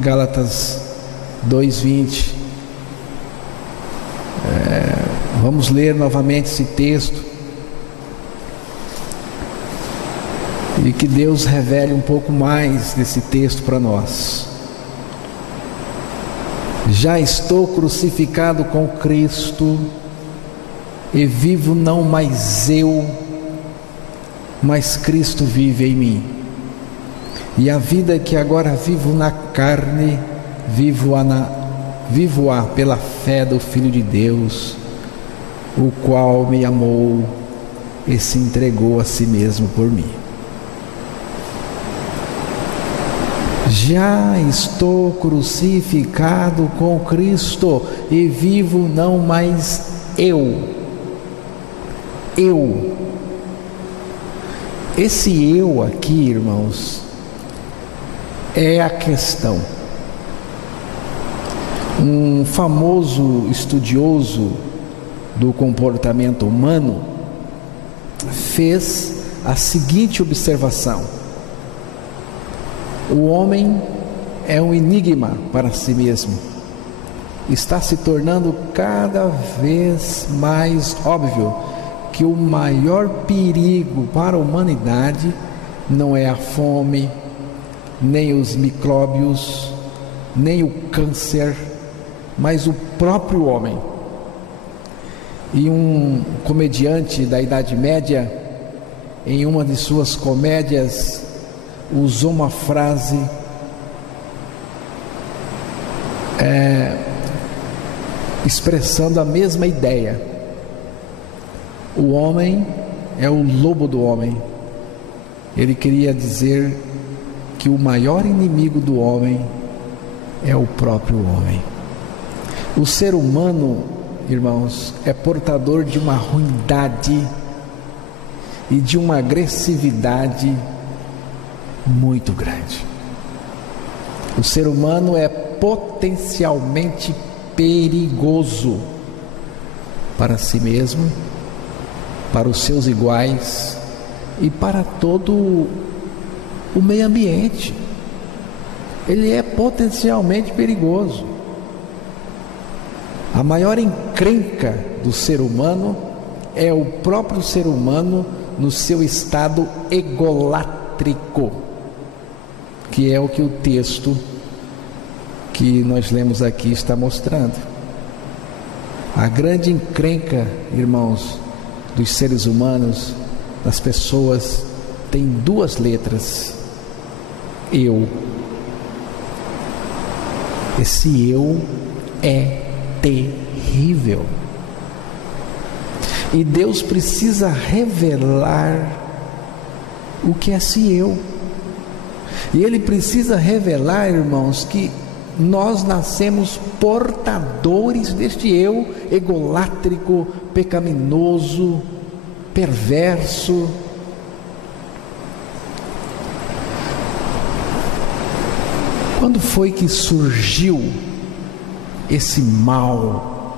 Gálatas 2:20. Vamos ler novamente esse texto e que Deus revele um pouco mais desse texto para nós. Já estou crucificado com Cristo, e vivo não mais eu, mas Cristo vive em mim. E a vida que agora vivo na carne, vivo-a pela fé do Filho de Deus, o qual me amou e se entregou a si mesmo por mim. Já estou crucificado com Cristo, e vivo não mais eu. Esse eu aqui, irmãos, é a questão. Um famoso estudioso do comportamento humano fez a seguinte observação: o homem é um enigma para si mesmo. Está se tornando cada vez mais óbvio que o maior perigo para a humanidade não é a fome, nem os micróbios, nem o câncer, mas o próprio homem. E um comediante da Idade Média, em uma de suas comédias, usou uma frase expressando a mesma ideia: o homem é o lobo do homem. Ele queria dizer que o maior inimigo do homem é o próprio homem. O ser humano, irmãos, é portador de uma ruindade e de uma agressividade muito grande. O ser humano é potencialmente perigoso para si mesmo, para os seus iguais e para todo o meio ambiente. Ele é potencialmente perigoso. A maior encrenca do ser humano é o próprio ser humano no seu estado egolátrico, que é o que o texto que nós lemos aqui está mostrando. A grande encrenca, irmãos, dos seres humanos, das pessoas, tem duas letras: eu. Esse eu é terrível. E Deus precisa revelar o que é esse eu. E Ele precisa revelar, irmãos, que nós nascemos portadores deste eu egolátrico, pecaminoso, perverso. Quando foi que surgiu esse mal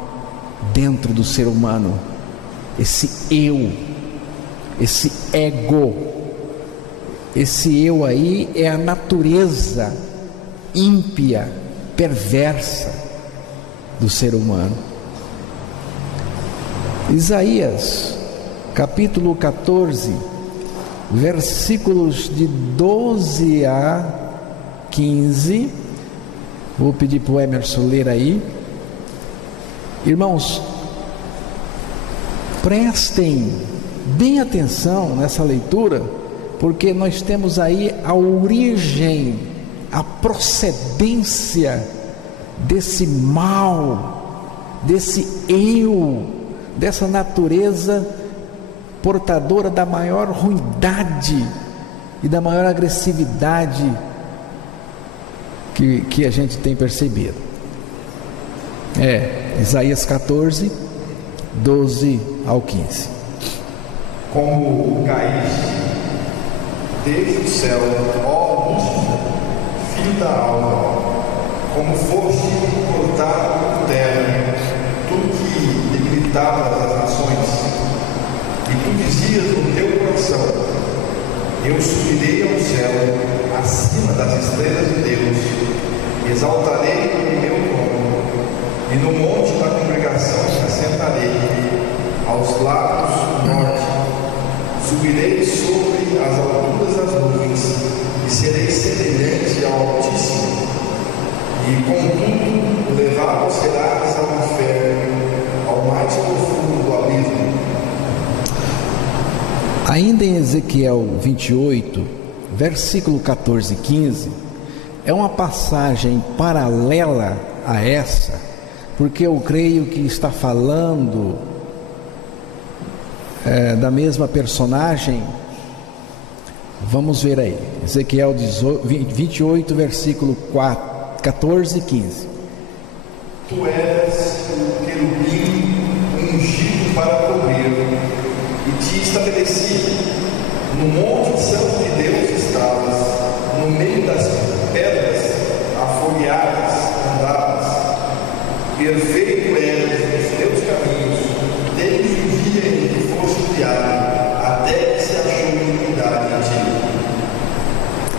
dentro do ser humano? Esse eu, esse ego. Esse eu aí é a natureza ímpia, perversa do ser humano. Isaías, capítulo 14, versículos de 12 a 15. Vou pedir para o Emerson ler aí. Irmãos, prestem bem atenção nessa leitura, porque nós temos aí a origem, a procedência desse mal, desse eu, dessa natureza portadora da maior ruindade e da maior agressividade que a gente tem percebido. Isaías 14, 12 ao 15. Como caíste desde o céu, ó Lúcifer, filho da alva, como foste cortado por terra, tu que debilitavas as nações, e tu dizias no teu coração: eu subirei ao céu, acima das estrelas de Deus, e Exaltarei o meu nome, e no monte da congregação me assentarei, aos lados do norte. Subirei sobre as alturas das nuvens, e serei semelhante ao Altíssimo. E contudo, levado serás ao inferno, ao mais profundo do abismo. Ainda em Ezequiel 28, versículo 14 e 15, é uma passagem paralela a essa, porque eu creio que está falando da mesma personagem. Vamos ver aí, Ezequiel 28, versículo 14 e 15. Tu eras o querubim ungido para cobrir, e te estabeleci no monte santo de Deus estavas, no meio das pedras afogueadas andavas. Perfeito eras nos teus caminhos, desde o dia em que foste criado, até que se achou iniquidade em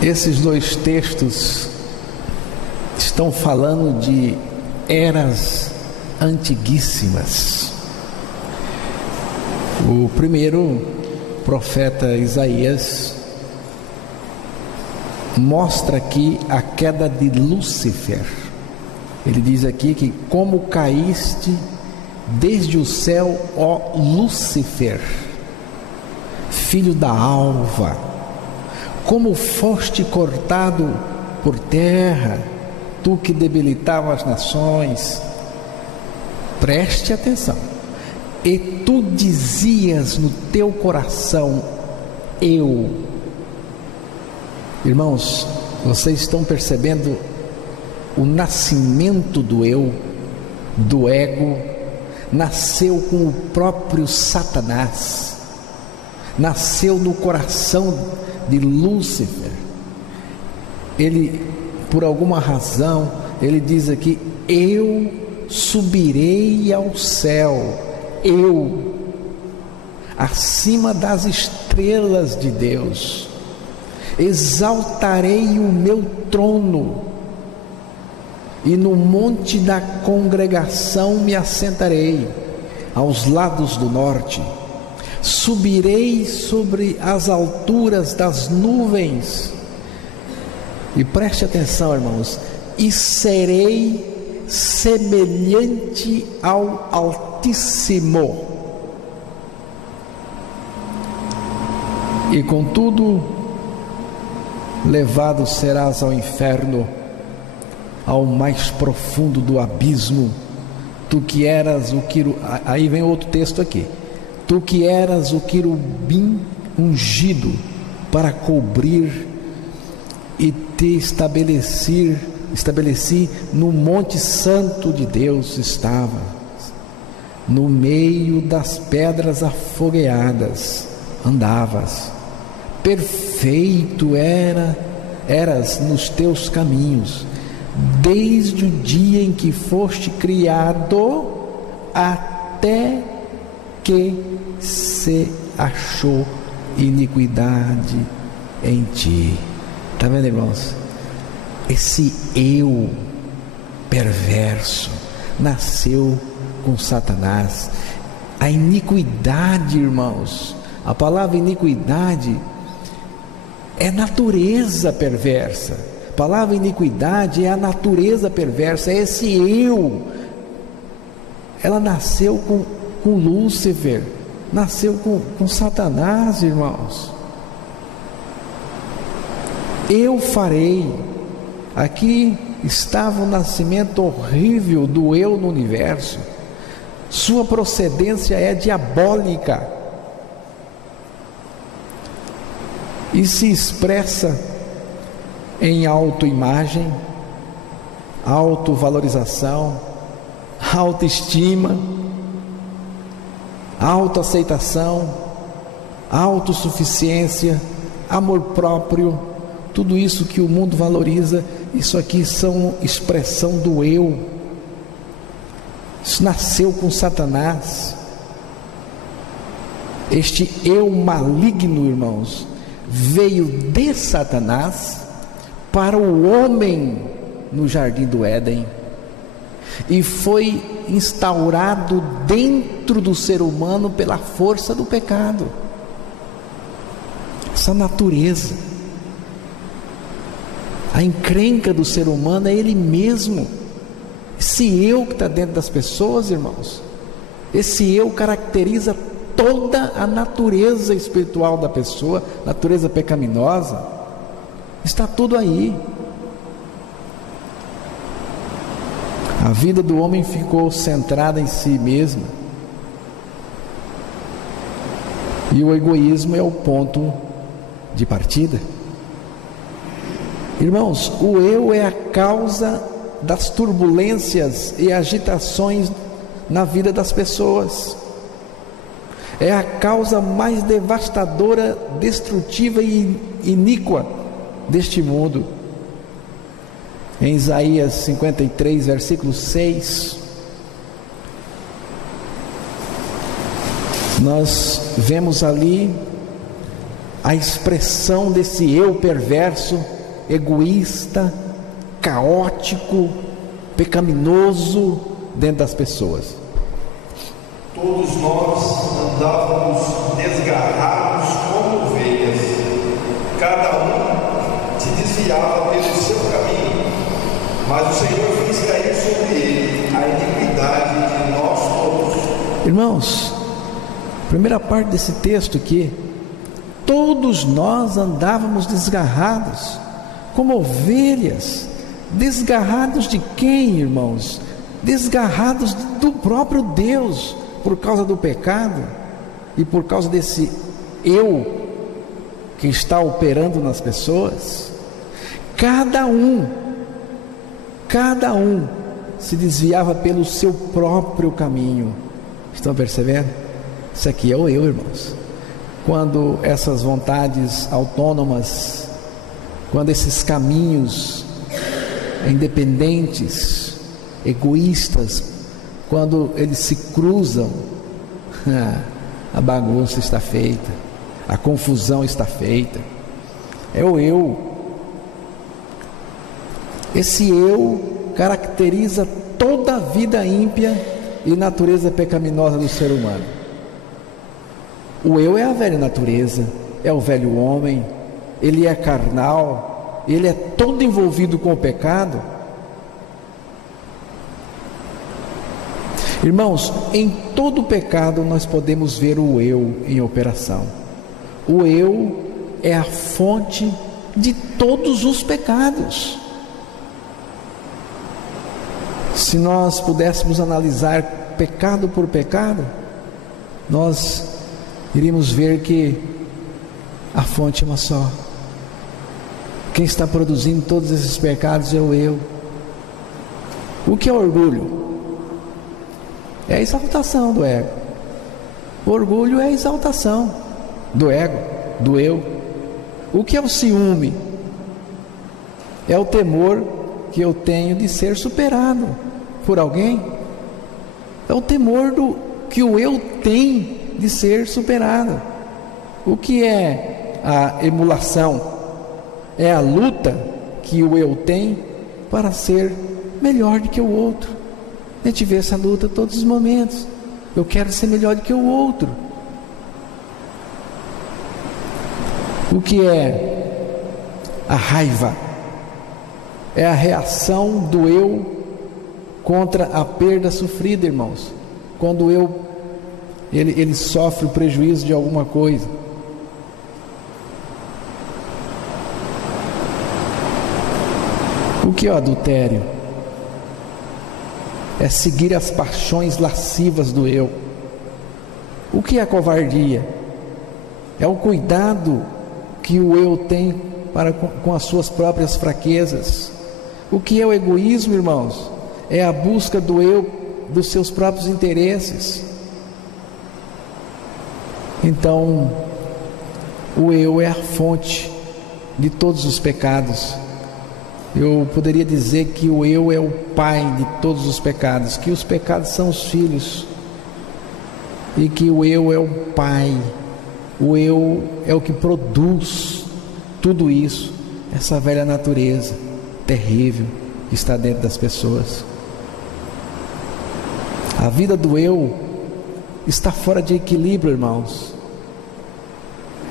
ti. Esses dois textos estão falando de eras antiguíssimas. O primeiro, profeta Isaías, mostra aqui a queda de Lúcifer. Ele diz aqui que como caíste desde o céu, ó Lúcifer, filho da alva, como foste cortado por terra, tu que debilitava as nações. Preste atenção. E tu dizias no teu coração, eu. Irmãos, vocês estão percebendo o nascimento do eu, do ego? Nasceu com o próprio Satanás, nasceu no coração de Lúcifer. Ele, por alguma razão, ele diz aqui, eu subirei ao céu, eu, acima das estrelas de Deus, exaltarei o meu trono, e no monte da congregação me assentarei, aos lados do norte. Subirei sobre as alturas das nuvens. E preste atenção, irmãos, e serei semelhante ao Altíssimo. E contudo, levado serás ao inferno, ao mais profundo do abismo. Tu que eras o querubim, aí vem outro texto aqui, tu que eras o querubim ungido para cobrir, e te estabeleci no monte santo de Deus estava, no meio das pedras afogueadas andavas. Perfeito eras nos teus caminhos, desde o dia em que foste criado, até que se achou iniquidade em ti. Está vendo, irmãos? Esse eu perverso nasceu com Satanás. A iniquidade, irmãos, a palavra iniquidade é natureza perversa. A palavra iniquidade é a natureza perversa, é esse eu. Ela nasceu com Lúcifer, nasceu com Satanás, irmãos. Eu farei. Aqui estava o nascimento horrível do eu no universo. Sua procedência é diabólica e se expressa em autoimagem, autovalorização, autoestima, autoaceitação, autossuficiência, amor próprio. Tudo isso que o mundo valoriza, isso aqui são expressão do eu. Isso nasceu com Satanás. Este eu maligno, irmãos, veio de Satanás para o homem no jardim do Éden e foi instaurado dentro do ser humano pela força do pecado. Essa natureza, a encrenca do ser humano é ele mesmo. Esse eu que está dentro das pessoas, irmãos, esse eu caracteriza toda a natureza espiritual da pessoa, natureza pecaminosa, está tudo aí. A vida do homem ficou centrada em si mesma, e o egoísmo é o ponto de partida. Irmãos, o eu é a causa das turbulências e agitações na vida das pessoas. É a causa mais devastadora, destrutiva e iníqua deste mundo. Em Isaías 53, versículo 6, nós vemos ali a expressão desse eu perverso, egoísta, caótico, pecaminoso dentro das pessoas. Todos nós andávamos desgarrados como ovelhas, cada um se desviava pelo seu caminho, mas o Senhor fez cair sobre ele a iniquidade de nós todos. Irmãos, primeira parte desse texto aqui, todos nós andávamos desgarrados como ovelhas. Desgarrados de quem, irmãos? Desgarrados do próprio Deus, por causa do pecado e por causa desse eu que está operando nas pessoas. Cada um se desviava pelo seu próprio caminho. Estão percebendo? Isso aqui é o eu, irmãos. Quando essas vontades autônomas, quando esses caminhos independentes, egoístas, quando eles se cruzam, a bagunça está feita, a confusão está feita. É o eu. Esse eu caracteriza toda a vida ímpia e natureza pecaminosa do ser humano. O eu é a velha natureza, é o velho homem, ele é carnal, ele é todo envolvido com o pecado. Irmãos, em todo pecado nós podemos ver o eu em operação. O eu é a fonte de todos os pecados. Se nós pudéssemos analisar pecado por pecado, nós iríamos ver que a fonte é uma só. Quem está produzindo todos esses pecados é o eu. O que é orgulho? É a exaltação do ego. O orgulho é a exaltação do ego, do eu. O que é o ciúme? É o temor que eu tenho de ser superado por alguém. É o temor que o eu tem de ser superado. O que é a emulação? É a luta que o eu tem para ser melhor do que o outro. A gente vê essa luta todos os momentos. Eu quero ser melhor do que o outro. O que é a raiva? É a reação do eu contra a perda sofrida, irmãos. Quando ele sofre o prejuízo de alguma coisa. O que é o adultério? É seguir as paixões lascivas do eu. O que é a covardia? É o cuidado que o eu tem com as suas próprias fraquezas. O que é o egoísmo, irmãos? É a busca do eu, dos seus próprios interesses. Então, o eu é a fonte de todos os pecados. Eu poderia dizer que o eu é o pai de todos os pecados, que os pecados são os filhos, e que o eu é o pai, o eu é o que produz tudo isso, essa velha natureza terrível está dentro das pessoas. A vida do eu está fora de equilíbrio, irmãos.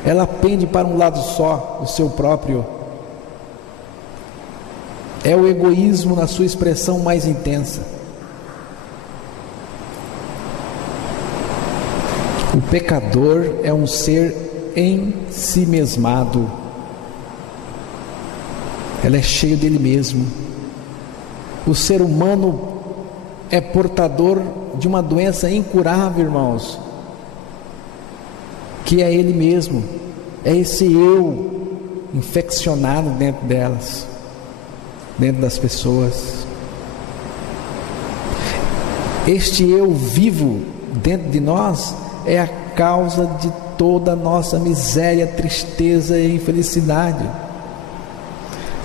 Ela pende para um lado só, o seu próprio. É o egoísmo na sua expressão mais intensa. O pecador é um ser ensimesmado. Ele é cheio dele mesmo. O ser humano é portador de uma doença incurável, irmãos, que é ele mesmo. É esse eu infeccionado dentro delas, dentro das pessoas. Este eu vivo dentro de nós é a causa de toda a nossa miséria, tristeza e infelicidade.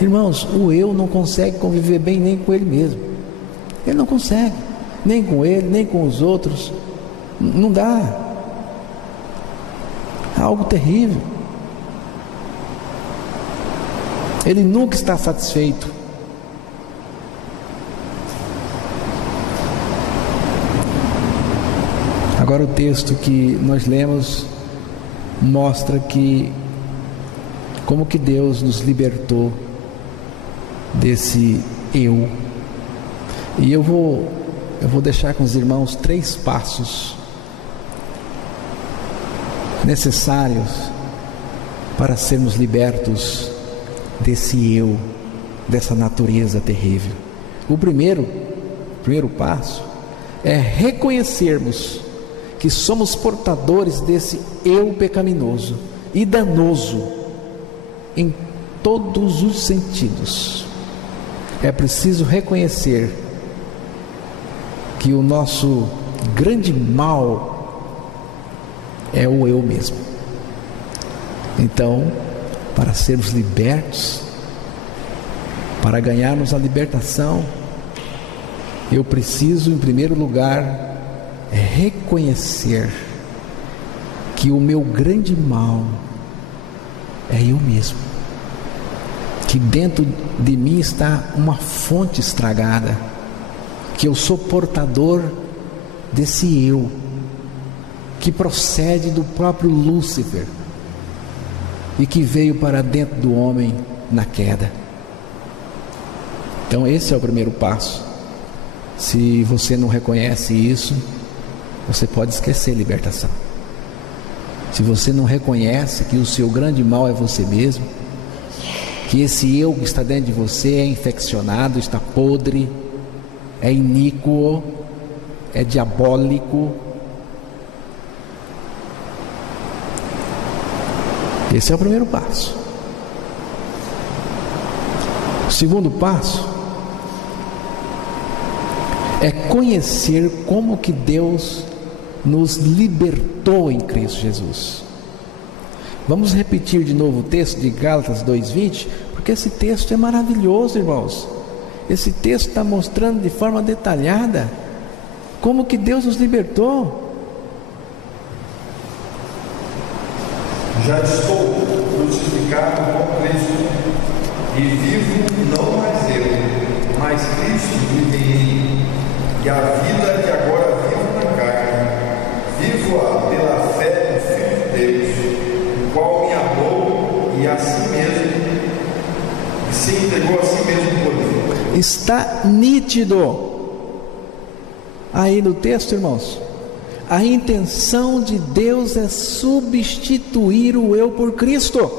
Irmãos, o eu não consegue conviver bem nem com ele mesmo. Ele não consegue, nem com ele, nem com os outros. Não dá. É algo terrível. Ele nunca está satisfeito. Agora o texto que nós lemos mostra que como que Deus nos libertou desse eu. E eu vou deixar com os irmãos 3 passos necessários para sermos libertos desse eu, dessa natureza terrível. O primeiro passo é reconhecermos que somos portadores desse eu pecaminoso e danoso em todos os sentidos. É preciso reconhecer que o nosso grande mal é o eu mesmo. Então, para sermos libertos, para ganharmos a libertação, eu preciso, em primeiro lugar, reconhecer que o meu grande mal é eu mesmo, que dentro de mim está uma fonte estragada, que eu sou portador desse eu, que procede do próprio Lúcifer e que veio para dentro do homem na queda. Então esse é o primeiro passo. Se você não reconhece isso, você pode esquecer libertação. Se você não reconhece que o seu grande mal é você mesmo, que esse eu que está dentro de você é infeccionado, está podre, é iníquo, é diabólico, esse é o primeiro passo. O segundo passo é conhecer como que Deus nos libertou em Cristo Jesus. Vamos repetir de novo o texto de Gálatas 2:20, porque esse texto é maravilhoso, irmãos. Esse texto está mostrando de forma detalhada como que Deus nos libertou. Já estou crucificado com Cristo, e vivo não mais eu, mas Cristo vive em mim. E a vida que agora vivo na carne, vivo-a pela fé no Filho de Deus, o qual me amou e a si mesmo, e se entregou a si mesmo por mim. Está nítido aí no texto, irmãos. A intenção de Deus é substituir o eu por Cristo.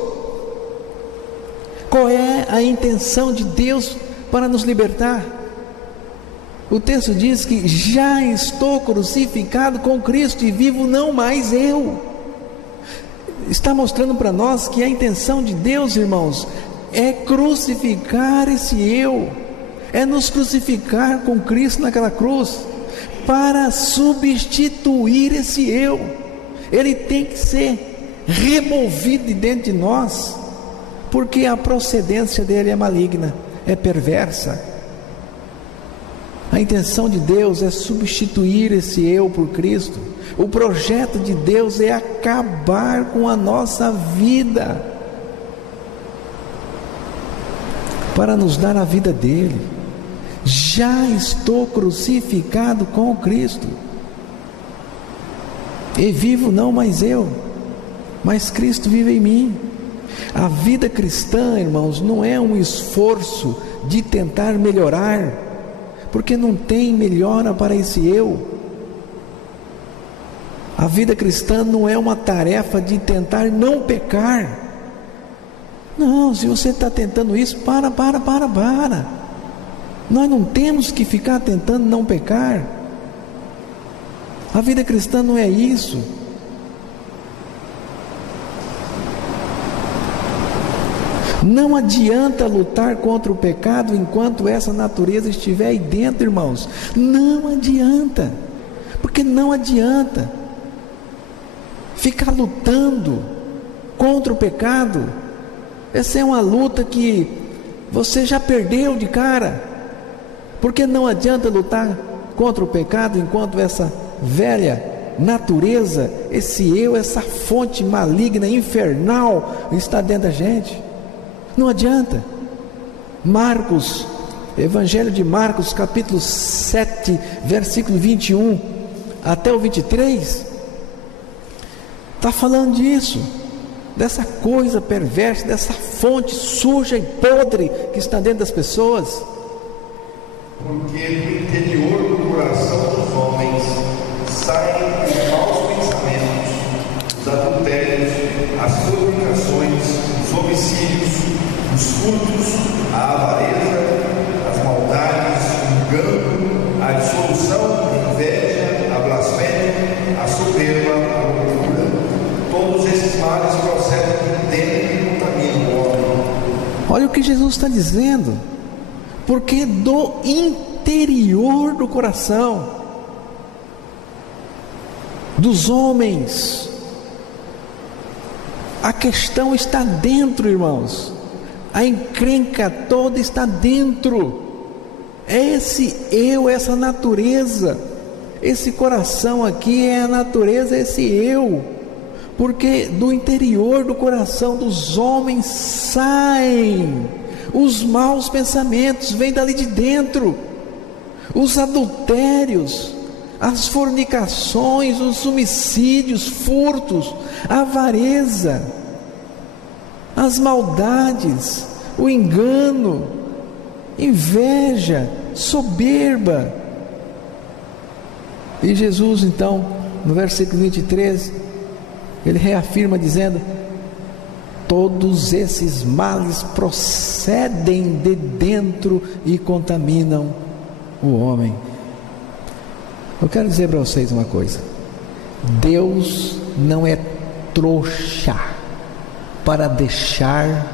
Qual é a intenção de Deus para nos libertar? O texto diz que já estou crucificado com Cristo e vivo não mais eu. Está mostrando para nós que a intenção de Deus, irmãos, é crucificar esse eu, é nos crucificar com Cristo naquela cruz, para substituir esse eu. Ele tem que ser removido de dentro de nós, porque a procedência dele é maligna, é perversa. A intenção de Deus é substituir esse eu por Cristo. O projeto de Deus é acabar com a nossa vida, para nos dar a vida dele. Já estou crucificado com Cristo. E vivo não mais eu, mas Cristo vive em mim. A vida cristã, irmãos, não é um esforço de tentar melhorar, porque não tem melhora para esse eu. A vida cristã não é uma tarefa de tentar não pecar. Não, se você está tentando isso, para. Nós não temos que ficar tentando não pecar. A vida cristã não é isso. Não adianta lutar contra o pecado enquanto essa natureza estiver aí dentro, irmãos. Não adianta. Porque não adianta ficar lutando contra o pecado. Essa é uma luta que você já perdeu de cara. Porque não adianta lutar contra o pecado enquanto essa velha natureza, esse eu, essa fonte maligna, infernal está dentro da gente. Não adianta. Marcos, Evangelho de Marcos, capítulo 7, versículo 21 até o 23, está falando disso, dessa coisa perversa, dessa fonte suja e podre que está dentro das pessoas. Porque do interior do coração dos homens saem os maus pensamentos, os adultérios, as fornicações, os homicídios, os furtos, a avareza, as maldades, o engano, a dissolução, a inveja, a blasfêmia, a soberba, a loucura. Todos esses males procedem de dentro e contaminam o homem. Olha o que Jesus está dizendo. Porque do interior do coração dos homens, a questão está dentro, irmãos. A encrenca toda está dentro. É esse eu, essa natureza. Esse coração aqui é a natureza, esse eu. Porque do interior do coração dos homens saem os maus pensamentos, vêm dali de dentro. Os adultérios, as fornicações, os homicídios, furtos, a avareza, as maldades, o engano, inveja, soberba. E Jesus então, no versículo 23, ele reafirma dizendo: todos esses males procedem de dentro e contaminam o homem. Eu quero dizer para vocês uma coisa: Deus não é trouxa para deixar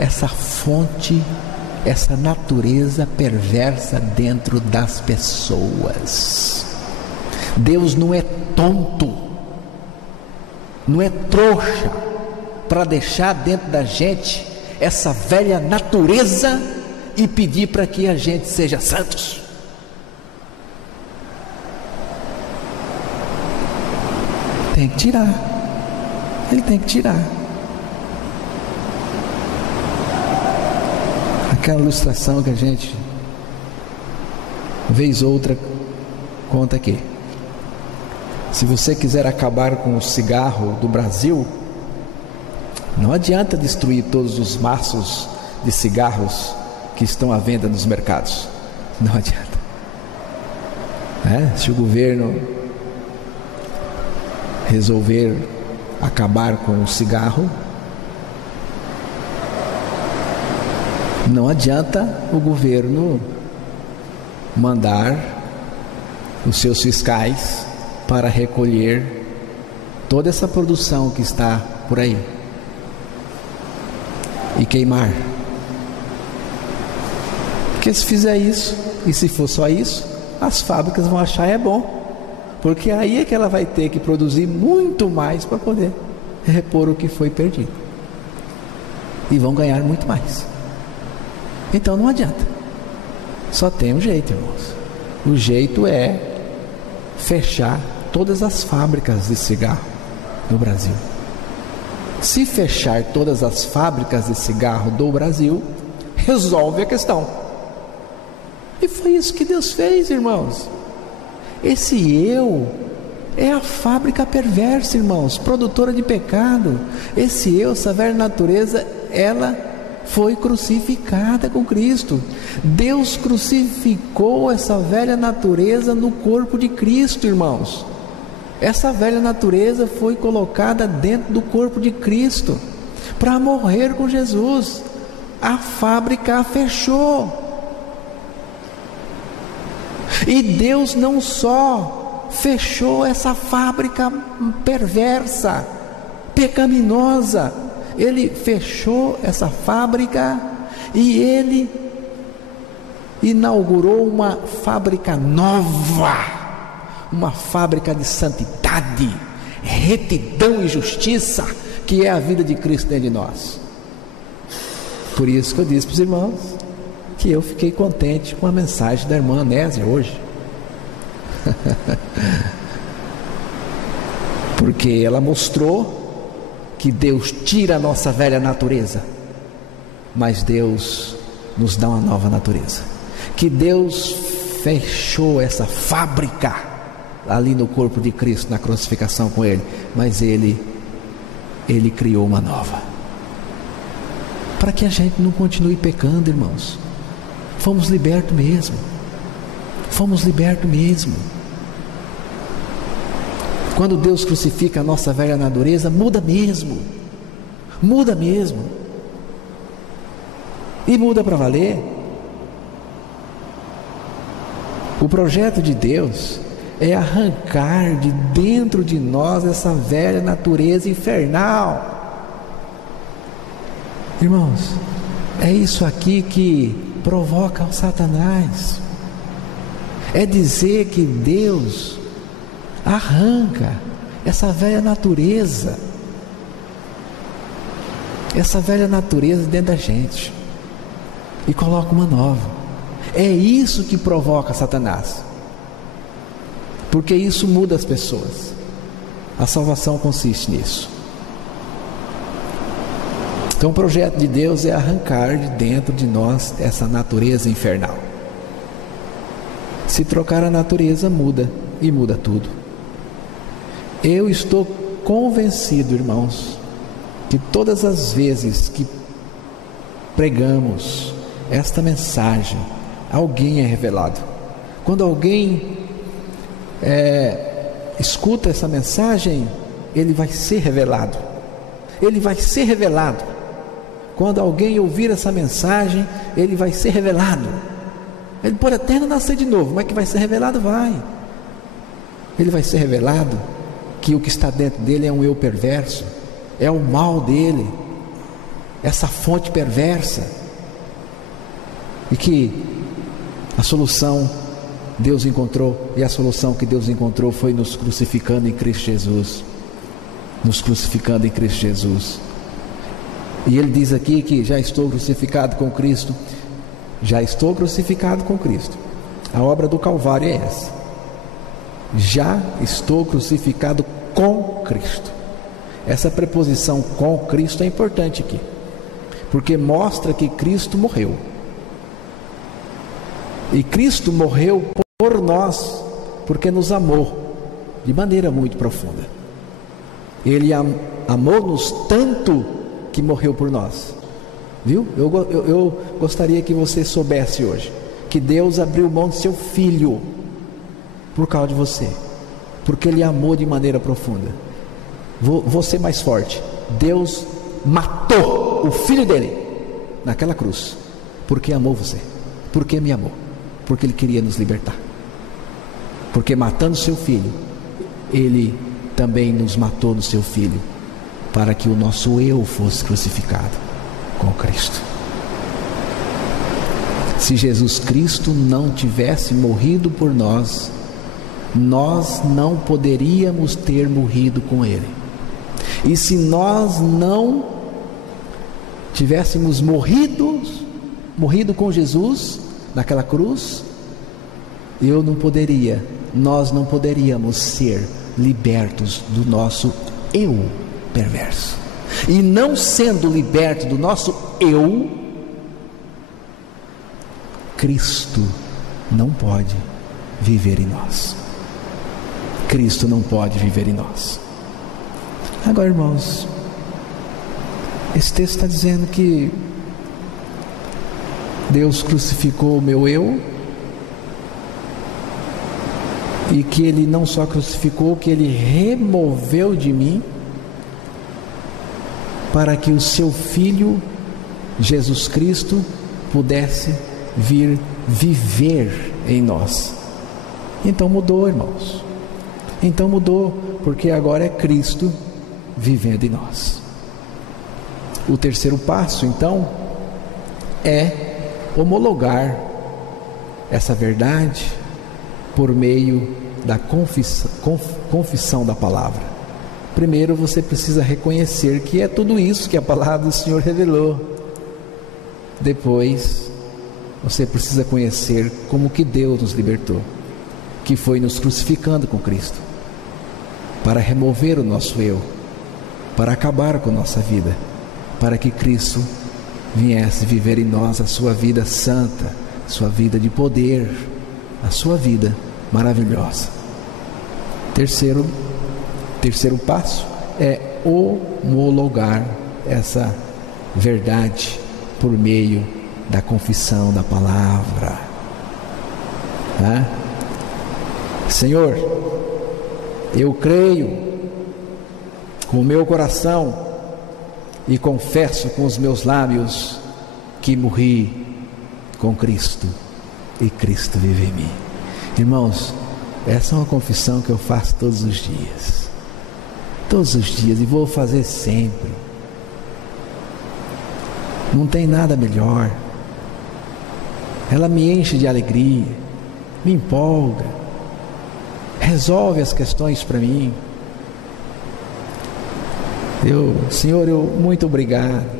essa fonte, essa natureza perversa dentro das pessoas. Deus não é tonto, não é trouxa para deixar dentro da gente essa velha natureza e pedir para que a gente seja santos. Tem que tirar. Ele tem que tirar. Aquela ilustração que a gente, vez outra, conta aqui. Se você quiser acabar com o cigarro do Brasil, não adianta destruir todos os maços de cigarros que estão à venda nos mercados. Não adianta. Se o governo resolver acabar com o cigarro, não adianta o governo mandar os seus fiscais para recolher toda essa produção que está por aí e queimar. Porque se fizer isso, e se for só isso, as fábricas vão achar é bom, porque aí é que ela vai ter que produzir muito mais para poder repor o que foi perdido, e vão ganhar muito mais. Então não adianta. Só tem um jeito, irmãos. O jeito é fechar todas as fábricas de cigarro no Brasil. Se fechar todas as fábricas de cigarro do Brasil, resolve a questão. E foi isso que Deus fez, irmãos. Esse eu é a fábrica perversa, irmãos, produtora de pecado. Esse eu, essa velha natureza, ela foi crucificada com Cristo. Deus crucificou essa velha natureza no corpo de Cristo, irmãos. Essa velha natureza foi colocada dentro do corpo de Cristo para morrer com Jesus. A fábrica fechou. E Deus não só fechou essa fábrica perversa, pecaminosa, Ele fechou essa fábrica e Ele inaugurou uma fábrica nova, uma fábrica de santidade, retidão e justiça, que é a vida de Cristo dentro de nós. Por isso que eu disse para os irmãos que eu fiquei contente com a mensagem da irmã Anésia hoje. Porque ela mostrou que Deus tira a nossa velha natureza, mas Deus nos dá uma nova natureza. Que Deus fechou essa fábrica ali no corpo de Cristo, na crucificação com Ele, mas Ele criou uma nova, para que a gente não continue pecando, irmãos. Fomos libertos mesmo. Fomos libertos mesmo. Quando Deus crucifica a nossa velha natureza, muda mesmo. Muda mesmo. E muda para valer. O projeto de Deus é arrancar de dentro de nós essa velha natureza infernal. Irmãos, é isso aqui que provoca o Satanás. É dizer que Deus arranca essa velha natureza dentro da gente e coloca uma nova. É isso que provoca Satanás, porque isso muda as pessoas. A salvação consiste nisso. Então o projeto de Deus é arrancar de dentro de nós essa natureza infernal. Se trocar a natureza, muda, e muda tudo. Eu estou convencido, irmãos, que todas as vezes que pregamos esta mensagem, alguém é revelado. Quando alguém escuta essa mensagem, ele vai ser revelado. Ele vai ser revelado. Quando alguém ouvir essa mensagem, ele vai ser revelado. Ele pode até não nascer de novo, mas que vai ser revelado, vai. Ele vai ser revelado que o que está dentro dele é um eu perverso, é o mal dele, essa fonte perversa, e que a solução Deus encontrou, e a solução que Deus encontrou foi nos crucificando em Cristo Jesus. Nos crucificando em Cristo Jesus. E ele diz aqui que já estou crucificado com Cristo. Já estou crucificado com Cristo. A obra do Calvário é essa. Já estou crucificado com Cristo. Essa preposição com Cristo é importante aqui, porque mostra que Cristo morreu. E Cristo morreu por nós, porque nos amou de maneira muito profunda. Ele amou-nos tanto que morreu por nós. Viu? Eu gostaria que você soubesse hoje que Deus abriu mão do seu filho por causa de você, porque Ele amou de maneira profunda. Vou ser mais forte. Deus matou o filho dele naquela cruz, porque amou você, porque me amou, porque Ele queria nos libertar. Porque matando seu filho, Ele também nos matou no seu filho, para que o nosso eu fosse crucificado com Cristo. Se Jesus Cristo não tivesse morrido por nós, nós não poderíamos ter morrido com Ele. E se nós não tivéssemos morrido com Jesus naquela cruz, nós não poderíamos ser libertos do nosso eu perverso. E não sendo liberto do nosso eu, Cristo não pode viver em nós. Cristo não pode viver em nós. Agora, irmãos, esse texto está dizendo que Deus crucificou o meu eu, e que Ele não só crucificou, que Ele removeu de mim, para que o seu Filho, Jesus Cristo, pudesse vir viver em nós. Então mudou, irmãos. Então mudou, porque agora é Cristo vivendo em nós. O terceiro passo, então, é homologar essa verdade por meio da confissão da palavra. Primeiro você precisa reconhecer que é tudo isso que a palavra do Senhor revelou. Depois você precisa conhecer como que Deus nos libertou, que foi nos crucificando com Cristo, para remover o nosso eu, para acabar com a nossa vida, para que Cristo viesse viver em nós a sua vida santa, sua vida de poder, a sua vida maravilhosa. Terceiro passo é homologar essa verdade por meio da confissão da palavra. Senhor, eu creio com o meu coração e confesso com os meus lábios que morri com Cristo e Cristo vive em mim. Irmãos, essa é uma confissão que eu faço todos os dias, e vou fazer sempre. Não tem nada melhor. Ela me enche de alegria, me empolga, resolve as questões para mim. Senhor, muito obrigado,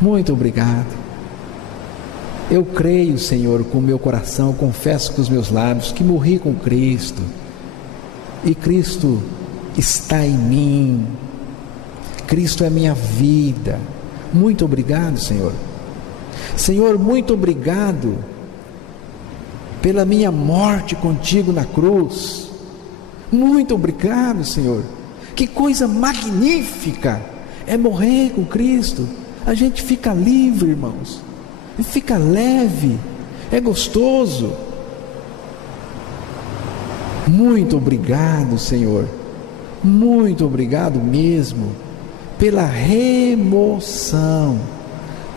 muito obrigado. Eu creio, Senhor, com o meu coração, confesso com os meus lábios que morri com Cristo e Cristo está em mim. Cristo é minha vida. Muito obrigado, Senhor. Senhor, muito obrigado pela minha morte contigo na cruz. Muito obrigado, Senhor. Que coisa magnífica é morrer com Cristo. A gente fica livre, irmãos, e fica leve, é gostoso. Muito obrigado, Senhor, muito obrigado mesmo pela remoção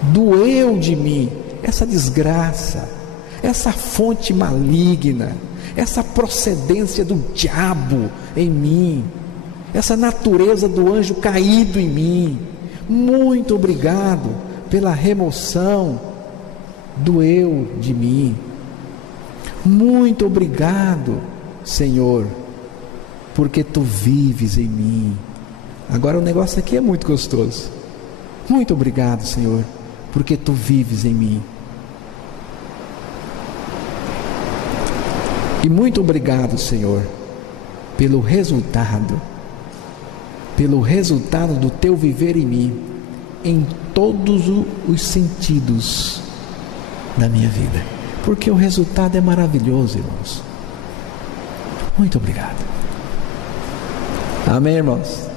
do eu de mim, essa desgraça, essa fonte maligna, essa procedência do diabo em mim, essa natureza do anjo caído em mim. Muito obrigado pela remoção do eu de mim. Muito obrigado, Senhor, porque Tu vives em mim. Agora o negócio aqui é muito gostoso. Muito obrigado, Senhor, porque Tu vives em mim. E muito obrigado, Senhor, pelo resultado do Teu viver em mim, em todos os sentidos da minha vida, porque o resultado é maravilhoso, irmãos. Muito obrigado. Amém, irmãos?